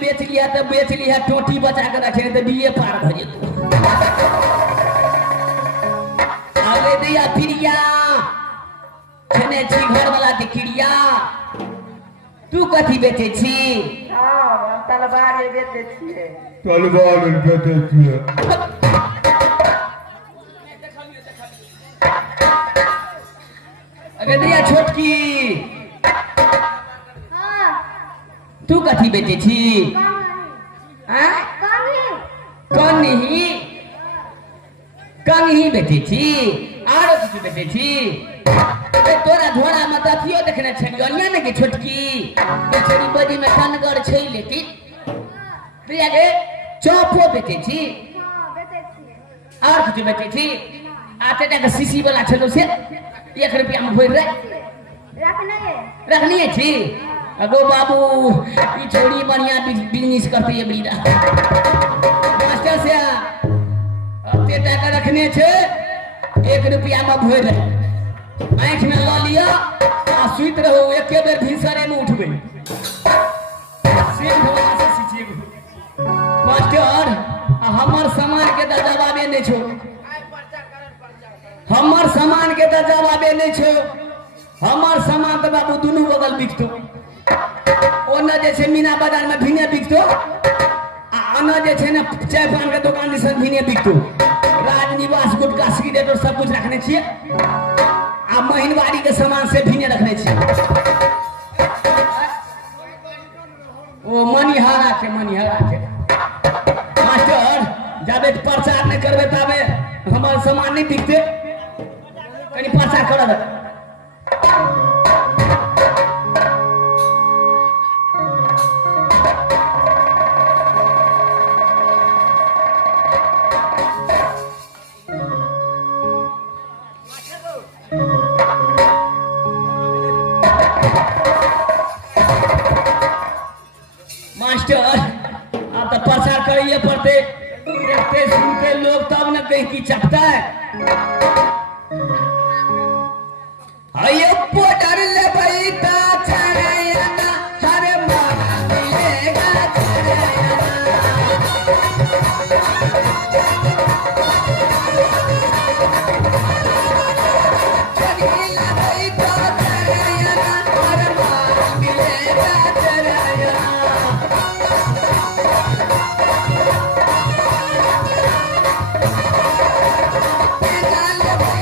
बेच लिया तो बेच लिया, टोटी बचा कर रखे तो बीए पार हो जेतु। आगे दिया फिरिया खेने छी घर वाला के क्रिया। तू कथी बेचे छी? हम तलवार बेचे छिए। तलवार बेचे छिए। अगे दिया छोटकी तू कथी बेचे छी? कन्ही कन्ही बेचे छी। आरो किछु बेचे छी? तोरा झोरा में दथियो देखने छलियो ने के छोटकी बेचरी बदी में कनगर छै, लेकिन प्रिया गे चौपो बेचे छी। और किछु बेचे छी? आटे के सीसी वाला छलो से 1 रुपया में भर रखनी छी। अगो बाबू ई छोड़ी बढ़िया बिजनेस करते है बड़ीरा मास्टर से अते टाका रखने छे 1 रुपया में भर आँख में ल लिया आ सुत रहो, एके बेर भिसरे में उठबे। मास्टर हमर सामान के तो जवाबे नहीं छो, हमर सामान के तो जवाबे नहीं छो। हमर सामान तो बाबू दोनों बगल बिकतो। ओना जे छे मीना बाजार में भिने बिकतो, आ अना जे छे ना चाय पान के दुकान दिसन भिने बिकतो। राजनिवास गुटका सिगरेट और सब कुछ रखने छिए, आ महीनवारी के सामान से भिने रखने छिए। ओ मनिहारा के मास्टर जाबे प्रचार नहीं करबे तबे हमार सामान नहीं बिकते। कनी प्रचार कर। मास्टर आप तो प्रचार करिए पड़ते, देखते सुनते लोग तब न कहीं की चपता है। आइए पोटर ले बैठा छायाना हरे मारा मिलेगा छायाना। चढ़ीला बैठा छायाना हरे मारा मिलेगा छायाना। Thank you.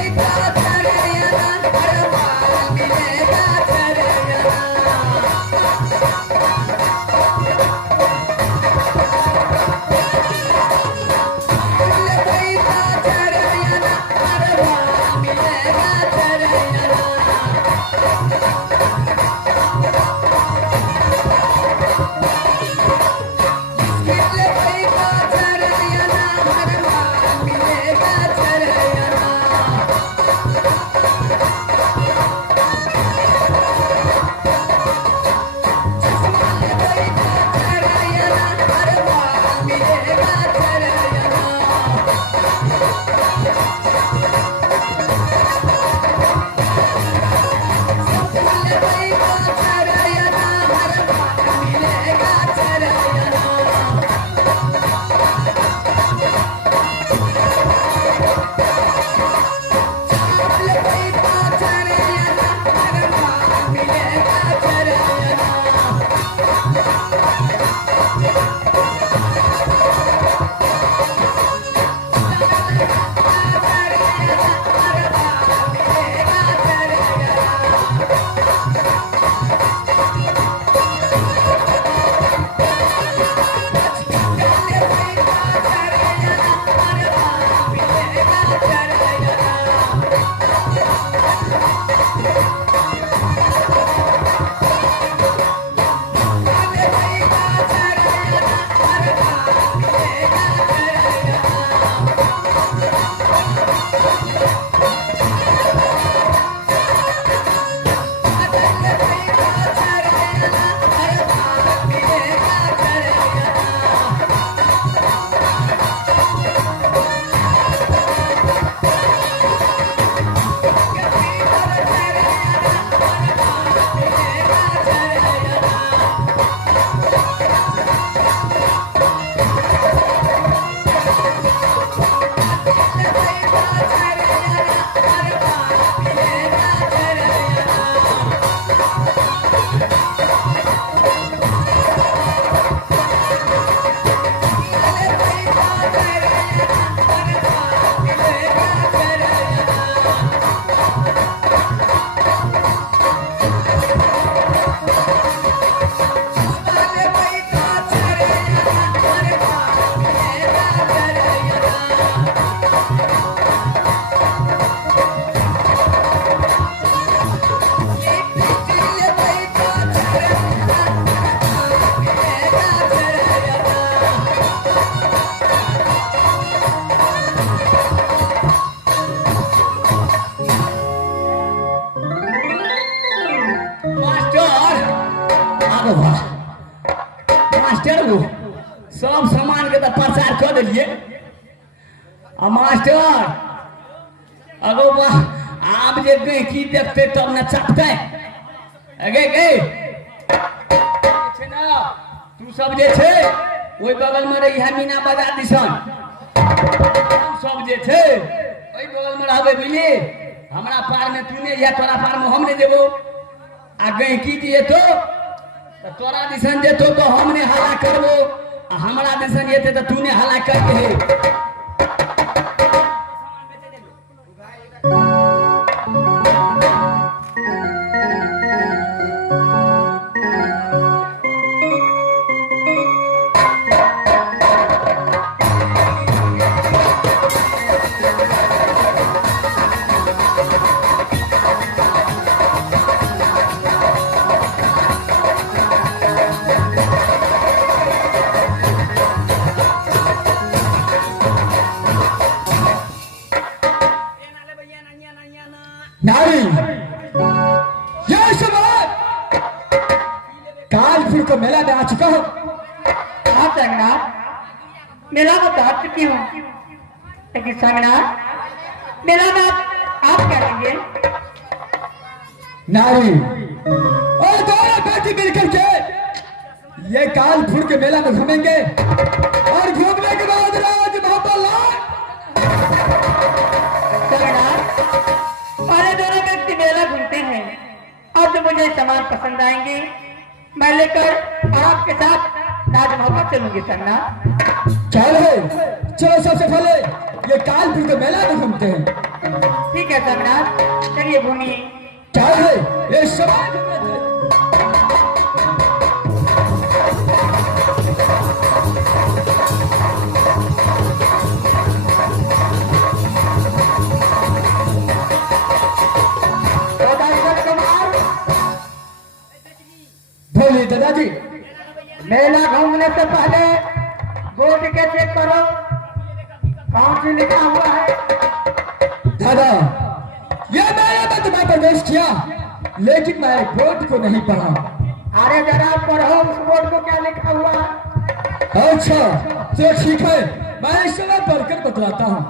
गो वाह मास्टर वो सब सामान के तो प्रचार कर दिलिए आ मास्टर अगो वाह आप जे गई की देखते तब न चपते अगे गए छे ना तू सब जे छे ओई बगल में रही है मीना बाजार दिसन सब जे छे ओई बगल में रहबे बिली हमरा पार में तूने या तोरा पार में हम नहीं देबो आ गई की दिए तो तोरा दिसन जे तो हमने हला करबो आ हमरा दिसन ये तो तूने हला करके है नारी ये समय कालपुर को मेला में आ चुका हूँ। हाँ संगनाथ मेला में तो आ चुकी हूँ लेकिन संगनाथ मेला में आप क्या लेंगे? नारी और दोनों बेटी मिलकर के ये कालपुर के मेला में घूमेंगे और घूमने के बाद राज महाबल संगनाथ पहले दोनों व्यक्ति मेला घूमते हैं अब जो मुझे सामान पसंद आएंगे मैं लेकर आपके साथ राजमहल चलूंगी संगनाथ। चलो सबसे पहले ये कालपुर के मेला में घूमते हैं। ठीक है संगनाथ चलिए घूमिए। क्या है ये समाज में बोलिए दादाजी। मेला घूमने से पहले बोर्ड के चेक करो कौन सी लिखा हुआ है। दादा ये मैंने तो तुम्हें प्रवेश किया लेकिन मैं बोर्ड को नहीं पढ़ा। अरे जरा पढ़ो उस बोर्ड को क्या लिखा हुआ है। अच्छा तो ठीक है मैं इस समय पढ़कर बतलाता हूँ।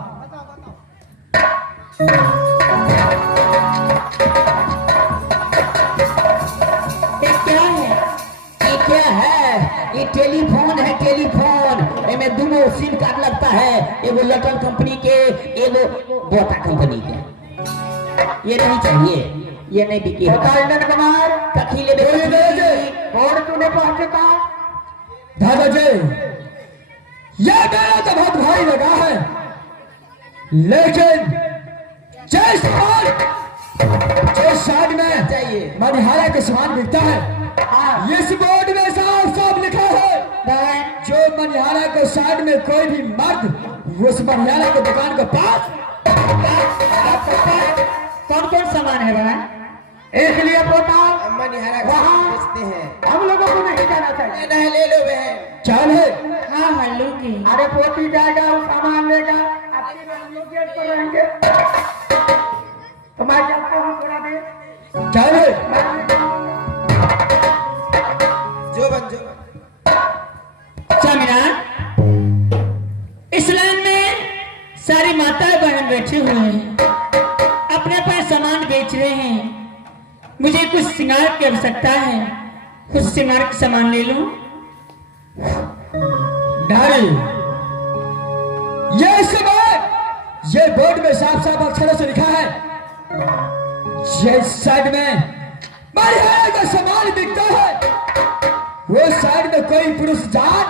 ये क्या है? ये क्या है? ये टेलीफोन है टेलीफोन इसमें दोनों सिम कार्ड लगता है एगो लटल कंपनी के एगो बोटा कंपनी के। ये नहीं चाहिए ये नहीं बिकी कुमार कखी ले बोर्ड तूने पढ़ चुका। दादाजी ये मेरा तो बहुत भारी लगा है लेकिन जिस साइड में चाहिए मनिहारा के सामान बिकता है इस बोर्ड में साफ साफ लिखा है जो मनिहारा के साइड में कोई भी मर्द उस मनिहारा के दुकान के पास कौन कौन सामान है भाई इसलिए पोता वहाँ हम लोगों को नहीं जाना चाहिए। ले लो बहन चल है हाँ हाँ लूंगी। अरे पोती जाएगा वो सामान लेगा अपनी लोग गेट पर रहेंगे तो मैं जाता हूँ थोड़ा देर। चल है चामिना इस लाइन में सारी माताएं बहन बैठे हुए हैं अपने अपने सामान बेच रहे हैं। मुझे कुछ श्रृंगार की आवश्यकता है कुछ श्रृंगार का सामान ले लूं। नारी ये समय ये बोर्ड में साफ साफ अक्षरों से लिखा है ये साइड में मनिहारा का सामान बिकता है वो साइड में कोई पुरुष जान।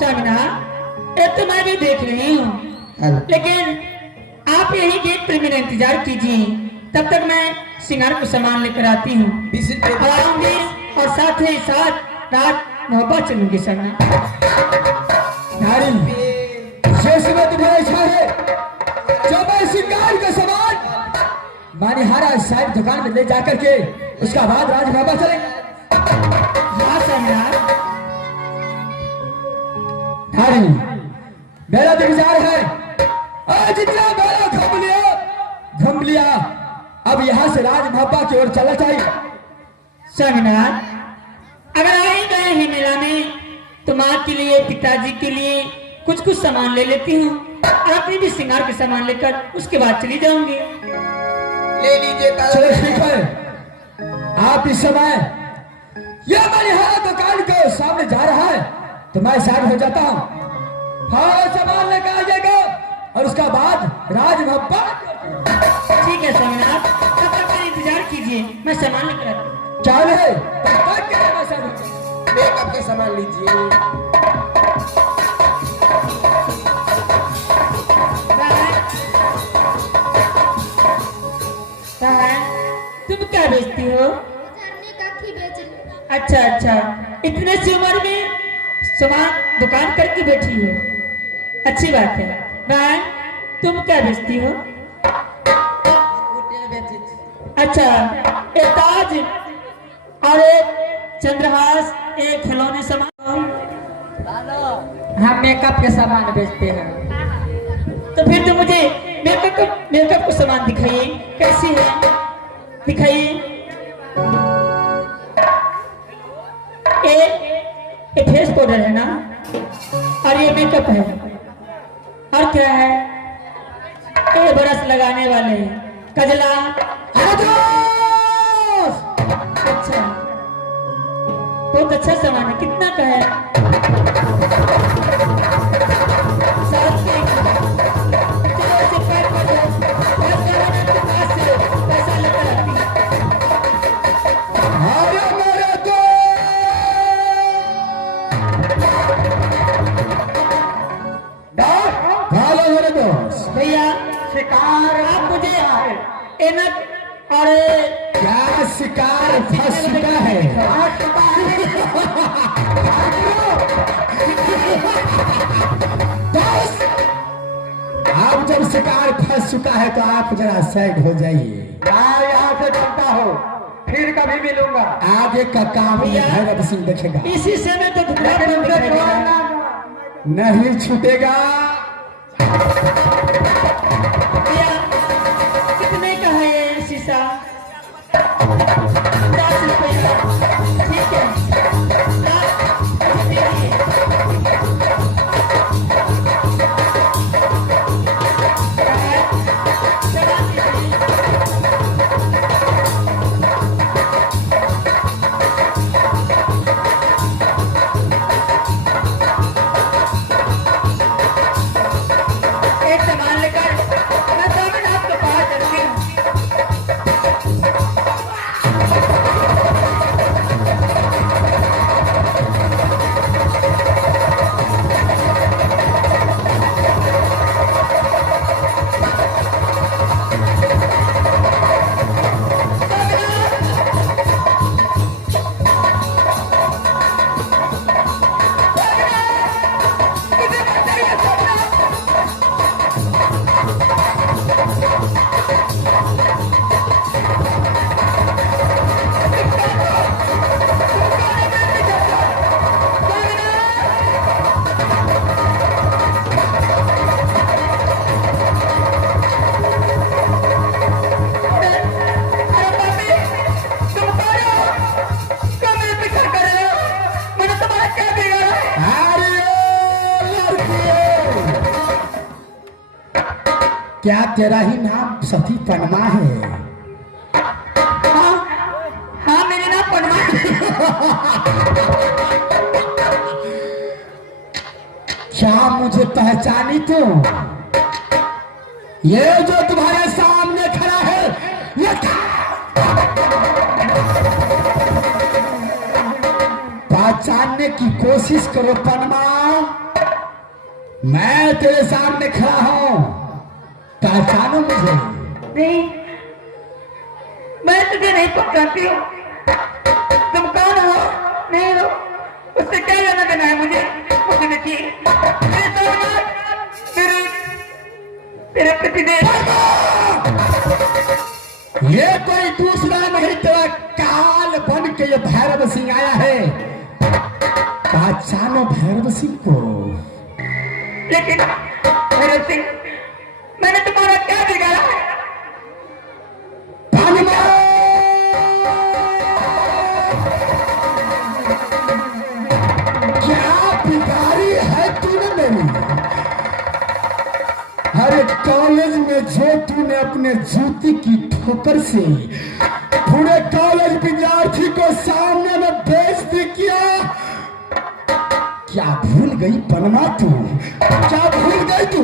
चामिना ये तो मैं भी देख रही हूँ लेकिन आप यही गेट पर मेरा इंतजार कीजिए तब तक मैं श्रृंगार को सामान लेकर आती हूँ आऊंगी और साथ ही साथ रात मोहब्बत चलूंगी संग। नारी ये समय तुम्हारा इच्छा है जो मैं श्रृंगार का सामान मनिहारा साइड दुकान में ले जाकर के उसका बाद राज बाबा चले। हाँ चामिना नारी मेरा तो विचार है आज इतना मेला घूम लिया अब यहाँ से राज महाबा की ओर चला चाहिए। स्वामीनाथ, अगर आए गए हैं मेला में तो माँ के लिए, पिताजी के लिए कुछ कुछ सामान ले लेती हूँ और अपनी भी श्रृंगार के सामान लेकर उसके बाद चली जाऊंगी। ले लीजिए चलो ठीक है, आप इस समय यह मणिहारा दुकान के सामने जा रहा है तो मैं साइड हो जाता हूँ। हाँ, सामान लेकर आ जाएगा और उसका बाद राजभवन पर। ठीक है स्वामीनाथ, तब तक मेरा इंतजार कीजिए, मैं सामान लेकर आता हूँ। क्या है तब तक के लिए मैं साइड हो जाऊँ। मेकअप के सामान लीजिए। तुम क्या बेचती हो? अच्छा अच्छा, इतने सी उम्र में सामान दुकान करके बैठी हो, अच्छी बात है। बहन, तुम क्या बेचती हो? अच्छा, एक ताज और एक चंद्रहास, एक खिलौने सामान। हम मेकअप के सामान बेचते हैं। तो फिर तो मुझे मेकअप को सामान दिखाइए, कैसी है दिखाइए। ये फेस पाउडर है ना, और ये मेकअप है, और क्या है? ये ब्रश लगाने वाले, कजला। अच्छा, बहुत अच्छा सामान है। कितना का है? 7 के। चलो इसे पैक कर दो, मैं सामान आपके पास से पैसा लेकर आती हूँ। अरे मेरे दोस्त, हेलो मेरे दोस्त। भैया शिकार, आप मुझे एनक और क्या शिकार फंस चुका है? दोस्त, आप जब शिकार फंस चुका है तो आप जरा साइड हो जाइए। यहाँ से चलता हो, फिर कभी मिलूंगा। आगे का काम ये भैरव सिंह देखेगा, इसी समय तो धुंधला बंद दिखाई देगा। नहीं छूटेगा। भैया कितने का है ये शीशा? 10 रुपए का। ठीक है, आप दे दीजिए। चला दीजिए। एक सामान लेकर मैं स्वामीनाथ के पास चलती हूँ। क्या तेरा ही नाम सती पनमा है? हाँ, हाँ मेरे नाम पनमा है। क्या मुझे पहचानी तुम? ये जो तुम्हारे सामने खड़ा है ये पहचानने की कोशिश करो पनमा। मैं तेरे सामने खड़ा हूं, पहचानो मुझे। नहीं, मैं तुझे नहीं पहचानती हूँ। तुम कौन हो? नहीं हो, उससे क्या लेना देना है मुझे? मुझे देखिए, तेरे प्रतिदेश। ये कोई दूसरा नहीं, तेरा काल बन के ये भैरव सिंह आया है। पहचानो भैरव सिंह को। लेकिन भैरव सिंह, मैंने तुम्हारा क्या बिगाड़ा है? कॉलेज में जो तूने अपने जूती की ठोकर से पूरे कॉलेज विद्यार्थी को सामने में बेइज्जती किया, क्या भूल गई पनमा तू? क्या भूल गई तू?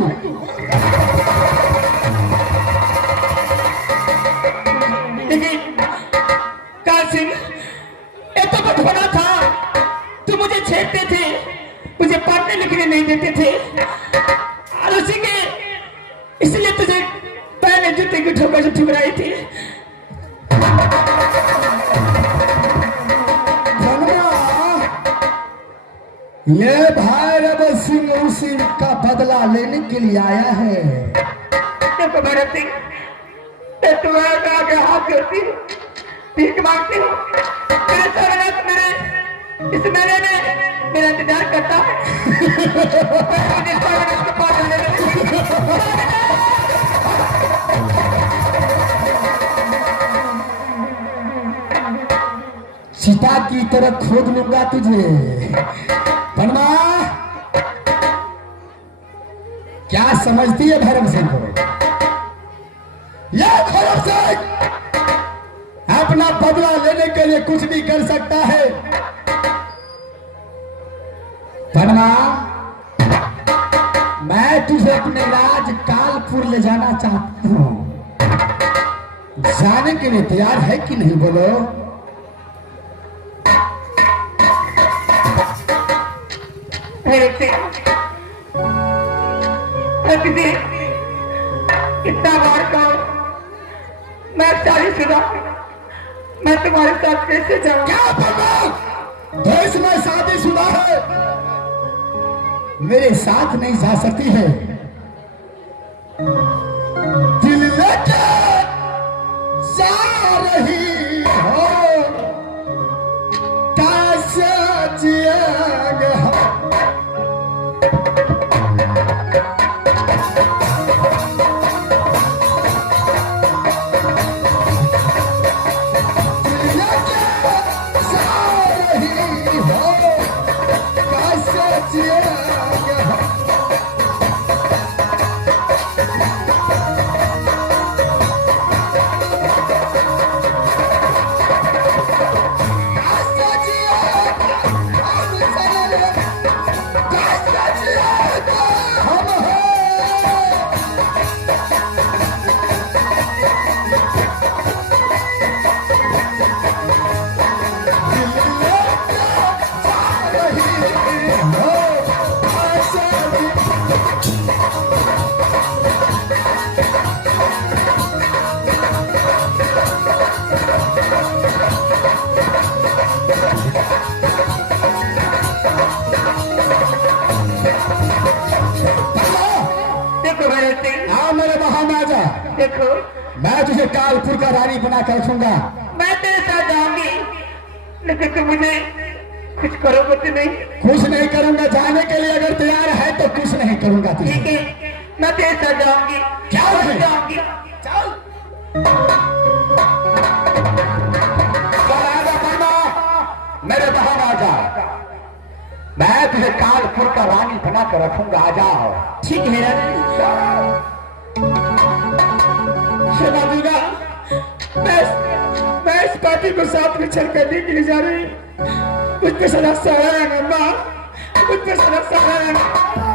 लेकिन कासिम, ये तो बचपना था। तू मुझे छेड़ते थे, मुझे पढ़ने लिखने नहीं देते थे, और उसी के इसलिए तुझे पहले जूते की ठोकर से ठुकराई थी। ये भैरव सिंह उसी का बदला लेने के लिए आया है। देखो भैरव सिंह, तुम्हारे आगे हाथ जोड़ती हूँ, भीख मांगती हूँ। मेरे सर्वनाथ मेरे इस मेले में मेरा इंतजार करता है। मुझे सर्वनाथ के पास जाने दो। चिता की तरह खोद लूंगा तुझे। पनमा, क्या समझती है भैरव सिंह को? यह भैरव सिंह अपना बदला लेने के लिए कुछ भी कर सकता है। पनमा, मैं तुझे अपने राज कालपुर ले जाना चाहता हूं। जाने के लिए तैयार है कि नहीं बोलो? इतना बार कहो, मैं शादीशुदा, मैं तुम्हारे साथ कैसे जाऊं? क्या परमा? देश में शादीशुदा है, मेरे साथ नहीं जा सकती है। दिल लेके जा रही हो, कैसे जिएंगे हम? देखो, मैं तुझे कालपुर का रानी बना कर रखूंगा। मैं तेरे साथ जाऊंगी, लेकिन तुम मुझे कुछ करोगे तो नहीं? कुछ नहीं करूंगा। जाने के लिए अगर तैयार है तो कुछ नहीं करूंगा तुझे। ठीक है, मैं तेरे साथ जाऊंगी। क्या है? जाऊंगी, चल। मेरे महाराजा, मैं तुझे कालपुर का रानी बना कर रखूंगा। आ जाओ। ठीक है क्षमा दूंगा। मैं इस पार्टी को साथ में चल करने के लिए जा रही हूँ। मुझ पे सदा सहारा है अम्मा, मुझ पे सदा सहारा है।